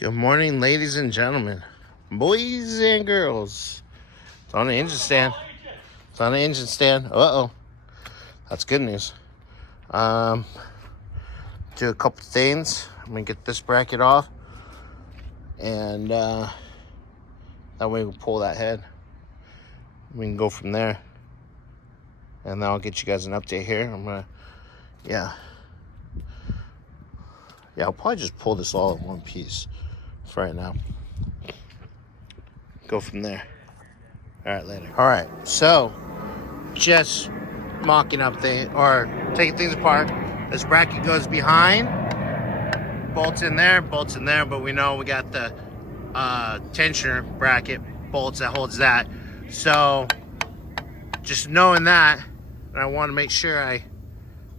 Good morning, ladies and gentlemen, boys and girls. It's on the engine stand. It's on the engine stand. Uh-oh. That's good news. Do a couple things. I'm going to get this bracket off. And that way we can pull that head. We can go from there. And then I'll get you guys an update here. I'm going to, yeah, I'll probably just pull this all in one piece for right now. Go from there. All right, later. All right, so just mocking up or taking things apart. This bracket goes behind, bolts in there, but we know we got the tensioner bracket bolts that holds that. So just knowing that, and I want to make sure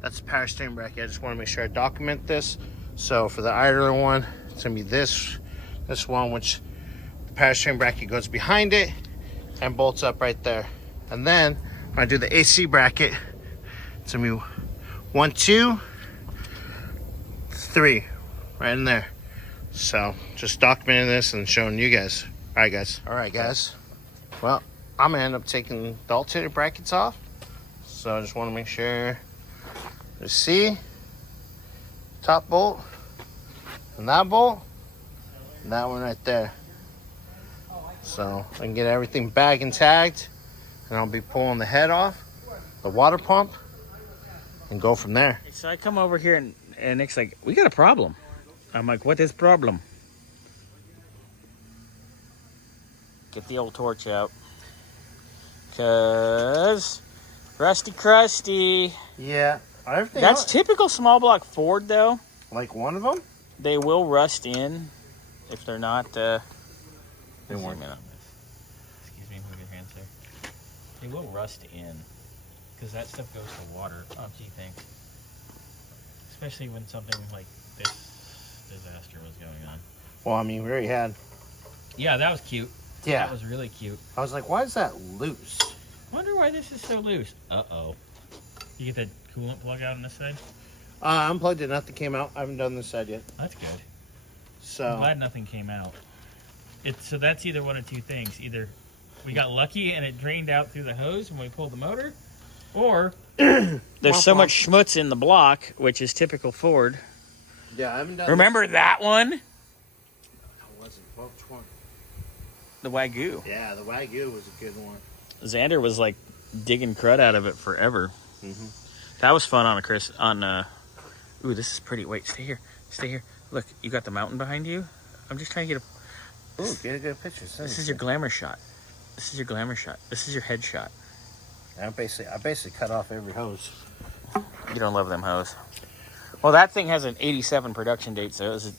that's the power steering bracket. I just want to make sure I document this. So for the idler one, it's gonna be this one, which the power steering bracket goes behind it and bolts up right there. And then when I do the AC bracket, it's gonna be 1, 2, 3, right in there. So just documenting this and showing you guys. All right, guys. Well, I'm gonna end up taking the alternator brackets off. So I just want to make sure you see top bolt and that bolt and that one right there. So I can get everything back and tagged, and I'll be pulling the head off, the water pump, and go from there. So I come over here and Nick's like, we got a problem. I'm like, what is problem? Get the old torch out. Cause rusty crusty. Yeah. Everything That's else, typical small block Ford though. like one of them? They will rust in if they're not They won't. Excuse me, move your hands there. They will rust in because that stuff goes to water. Oh, gee, thanks. Especially when something like this disaster was going on. Well, I mean, we already had. Yeah, that was cute. Yeah. That was really cute. I was like, why is that loose? Wonder why this is so loose. Uh-oh. You get the coolant plug out on this side? I unplugged it. Nothing came out. I haven't done this side yet. That's good. So I'm glad nothing came out. So that's either one of two things. Either we got lucky and it drained out through the hose when we pulled the motor, or there's so much schmutz in the block, which is typical Ford. Yeah, I haven't done. Remember that one? I wasn't. Which one? The Wagyu. Yeah, the Wagyu was a good one. Xander was like digging crud out of it forever. Mm-hmm. That was fun ooh, this is pretty. Wait, stay here. Stay here. Look, you got the mountain behind you. I'm just trying to get a... Ooh, get a good picture. This is your glamour shot. This is your glamour shot. This is your head shot. I basically cut off every hose. You don't love them hose. Well, that thing has an 87 production date, so it's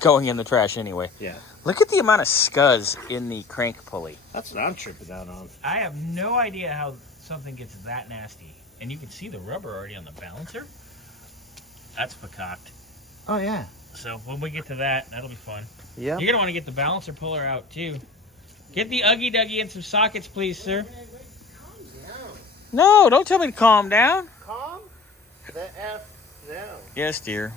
going in the trash anyway. Yeah. Look at the amount of scuzz in the crank pulley. That's what I'm tripping out on. I have no idea how something gets that nasty. And you can see the rubber already on the balancer. That's peacocked. Oh, yeah. So when we get to that, that'll be fun. Yeah. You're going to want to get the balancer puller out, too. Get the Uggy Duggy in some sockets, please, sir. Calm down. No, don't tell me to calm down. Calm the F down. Yes, dear.